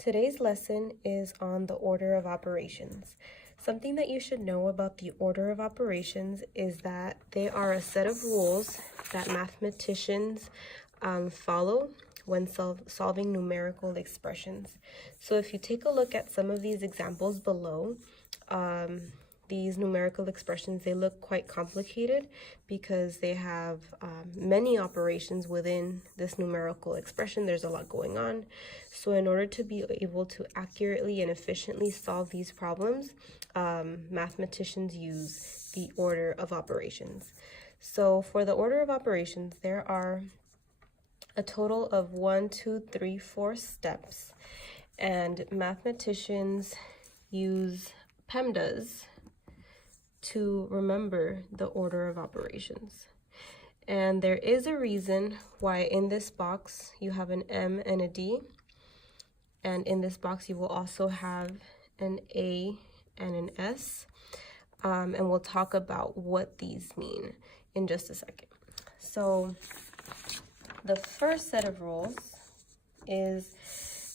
Today's lesson is on the order of operations. Something that you should know about the order of operations is that they are a set of rules that mathematicians follow when solving numerical expressions. So if you take a look at some of these examples below, these numerical expressions, they look quite complicated because they have many operations within this numerical expression. There's a lot going on. So in order to be able to accurately and efficiently solve these problems, mathematicians use the order of operations. So for the order of operations, there are a total of 4 steps, and mathematicians use PEMDAS to remember the order of operations. And there is a reason why in this box you have an M and a D, and in this box you will also have an A and an S, and we'll talk about what these mean in just a second. So the first set of rules is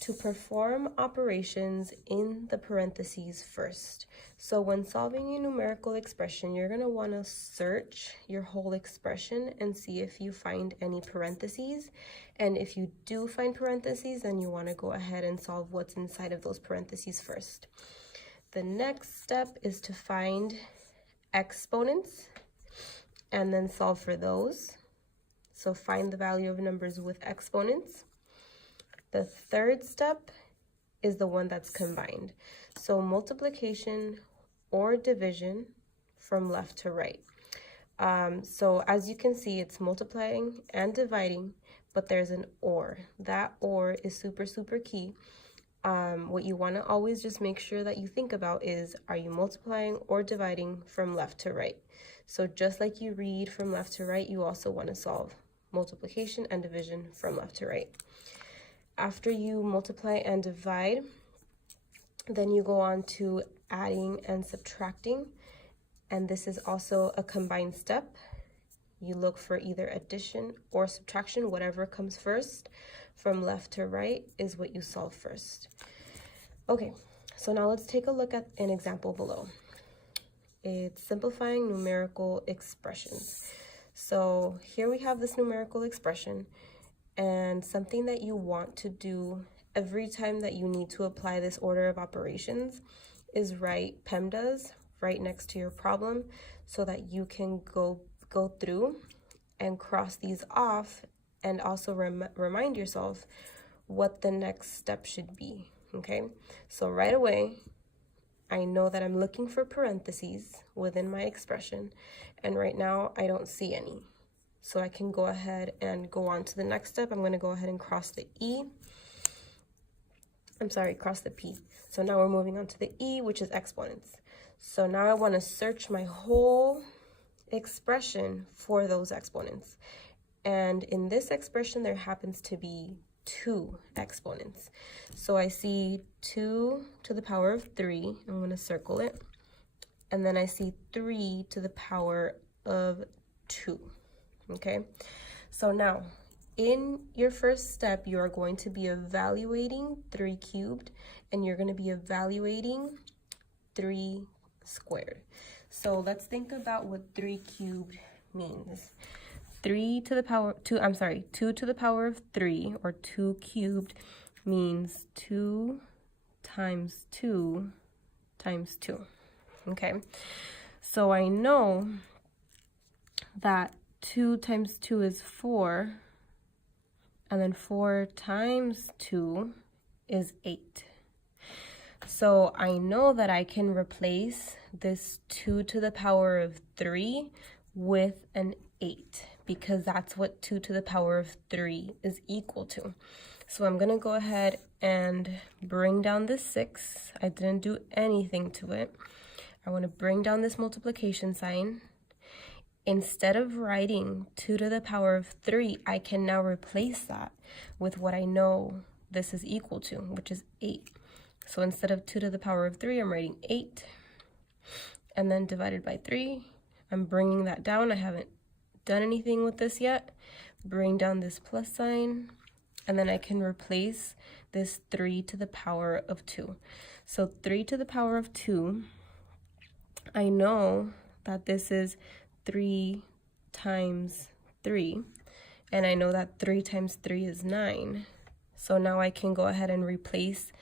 to perform operations in the parentheses first. So when solving a numerical expression, you're going to want to search your whole expression and see if you find any parentheses. And if you do find parentheses, then you want to go ahead and solve what's inside of those parentheses first. The next step is to find exponents and then solve for those. So find the value of numbers with exponents. The third step is the one that's combined. So multiplication or division from left to right. So as you can see, it's multiplying and dividing, but there's an or. That or is super key. What you want to always just make sure that you think about is, are you multiplying or dividing from left to right? So just like you read from left to right, you also want to solve multiplication and division from left to right. After you multiply and divide, then you go on to adding and subtracting, and this is also a combined step. You look for either addition or subtraction, whatever comes first. From left to right is what you solve first. Okay, so now let's take a look at an example below. It's simplifying numerical expressions. So here we have this numerical expression, and something that you want to do every time that you need to apply this order of operations is write PEMDAS right next to your problem so that you can go through and cross these off, and also remind yourself what the next step should be, okay? So right away, I know that I'm looking for parentheses within my expression, and right now I don't see any. So I can go ahead and go on to the next step. I'm going to go ahead and cross the P. So now we're moving on to the E, which is exponents. So now I want to search my whole expression for those exponents. And in this expression, there happens to be 2 exponents. So I see 2 to the power of 3. I'm going to circle it. And then I see 3 to the power of 2. Okay, so now in your first step, you are going to be evaluating 3 cubed, and you're going to be evaluating 3 squared. So let's think about what 3 cubed means. 2 to the power of 3, or 2 cubed, means 2 times 2 times 2. Okay, so I know that 2 times 2 is 4, and then 4 times 2 is 8. So I know that I can replace this 2 to the power of 3 with an 8, because that's what 2 to the power of 3 is equal to. So I'm going to go ahead and bring down this 6. I didn't do anything to it. I want to bring down this multiplication sign. Instead of writing 2 to the power of 3, I can now replace that with what I know this is equal to, which is 8. So instead of 2 to the power of 3, I'm writing 8, and then divided by 3. I'm bringing that down. I haven't done anything with this yet. Bring down this plus sign, and then I can replace this 3 to the power of 2. So 3 to the power of 2, I know that this is 3 times 3, and I know that 3 times 3 is 9. So now I can go ahead and replace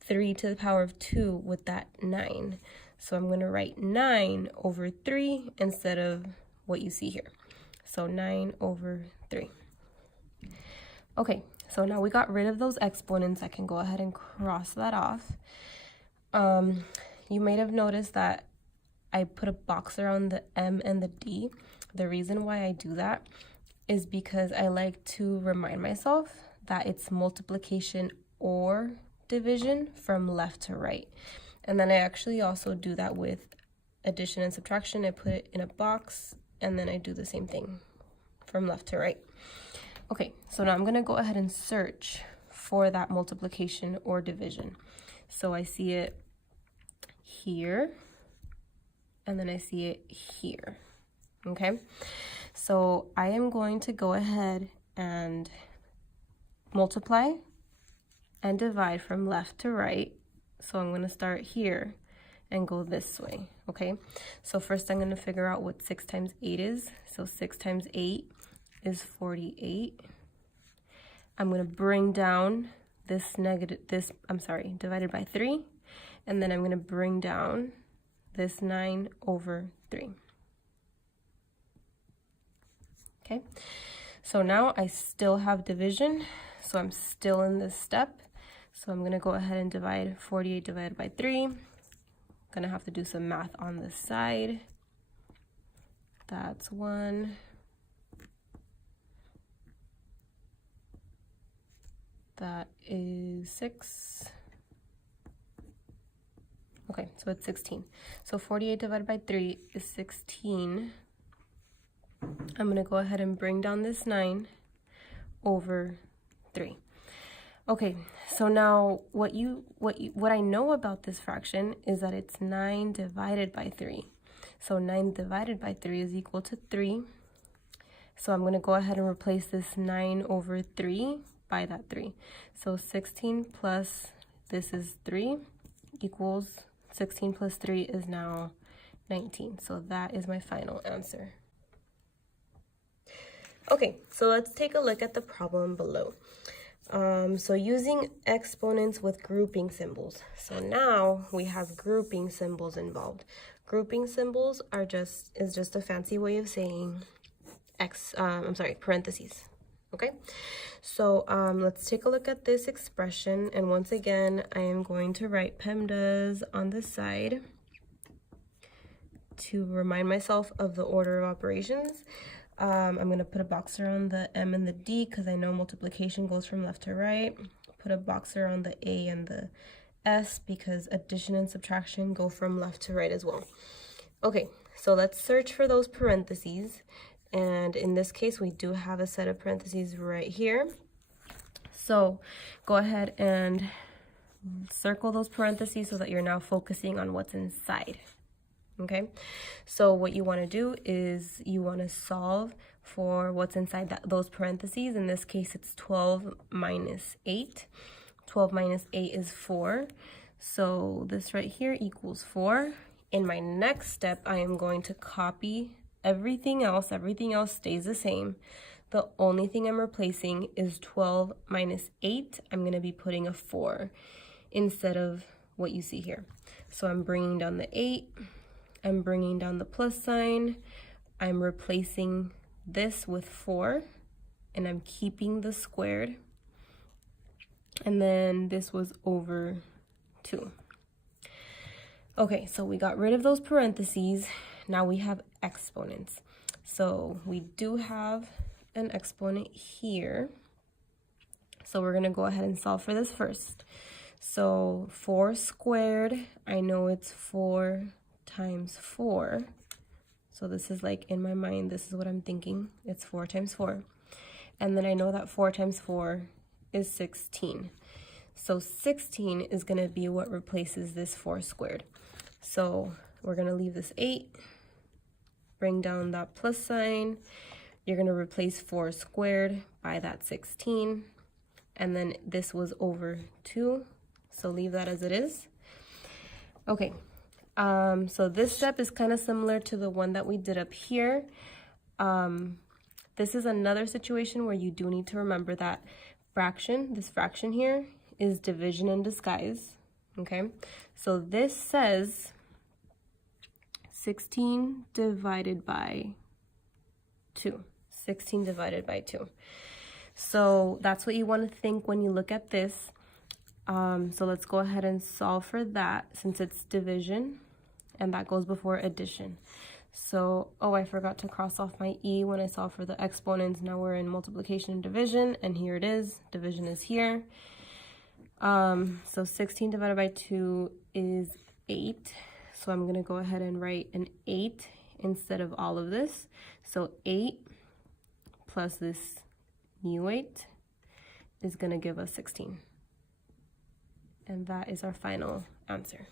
3 to the power of 2 with that 9. So I'm going to write 9 over 3 instead of what you see here. So 9 over 3. Okay, so now we got rid of those exponents. I can go ahead and cross that off. You might have noticed that I put a box around the M and the D. The reason why I do that is because I like to remind myself that it's multiplication or division from left to right. And then I actually also do that with addition and subtraction. I put it in a box and then I do the same thing from left to right. Okay, so now I'm going to go ahead and search for that multiplication or division. So I see it here, and then I see it here. Okay, so I am going to go ahead and multiply and divide from left to right. So I'm going to start here and go this way. Okay, so first I'm going to figure out what 6 times 8 is. So 6 times 8 is 48. I'm going to bring down divided by 3, and then I'm going to bring down this 9 over 3. Okay, so now I still have division, so I'm still in this step. So I'm going to go ahead and divide 48 divided by 3. I'm going to have to do some math on this side. That's 1. That is 6. Okay, so it's 16. So 48 divided by 3 is 16. I'm going to go ahead and bring down this 9 over 3. Okay, so now what I know about this fraction is that it's 9 divided by 3. So 9 divided by 3 is equal to 3. So I'm going to go ahead and replace this 9 over 3 by that 3. So 16 plus this is 3 equals 16 plus 3 is now 19. So that is my final answer. Okay, so let's take a look at the problem below. So using exponents with grouping symbols. So now we have grouping symbols involved. Grouping symbols is just a fancy way of saying parentheses. Okay, so let's take a look at this expression, and once again I am going to write PEMDAS on the side to remind myself of the order of operations. I'm going to put a box around the M and the D because I know multiplication goes from left to right. Put a box around the A and the S because addition and subtraction go from left to right as well. Okay, so let's search for those parentheses. And in this case, we do have a set of parentheses right here. So go ahead and circle those parentheses so that you're now focusing on what's inside. Okay, so what you want to do is you want to solve for what's inside those parentheses. In this case, it's 12 minus 8. 12 minus 8 is 4. So this right here equals 4. In my next step, I am going to copy everything else stays the same. The only thing I'm replacing is 12 minus 8. I'm going to be putting a 4 instead of what you see here. So I'm bringing down the 8. I'm bringing down the plus sign. I'm replacing this with 4. And I'm keeping the squared. And then this was over 2. Okay, so we got rid of those parentheses. Now we have exponents. So we do have an exponent here. So we're going to go ahead and solve for this first. So 4 squared, I know it's 4 times 4. So this is like in my mind, this is what I'm thinking. It's 4 times 4. And then I know that 4 times 4 is 16. So 16 is going to be what replaces this 4 squared. So we're going to leave this 8. Bring down that plus sign. You're going to replace 4 squared by that 16. and then this was over 2, so leave that as it is. Okay, so this step is kind of similar to the one that we did up here. This is another situation where you do need to remember that this fraction here, is division in disguise, okay? So this says 16 divided by 2. 16 divided by 2. So that's what you want to think when you look at this. So let's go ahead and solve for that since it's division, and that goes before addition. So, oh, I forgot to cross off my E when I solved for the exponents. Now we're in multiplication and division, and here it is. Division is here. So 16 divided by 2 is 8. So I'm going to go ahead and write an 8 instead of all of this. So 8 plus this new 8 is going to give us 16. And that is our final answer.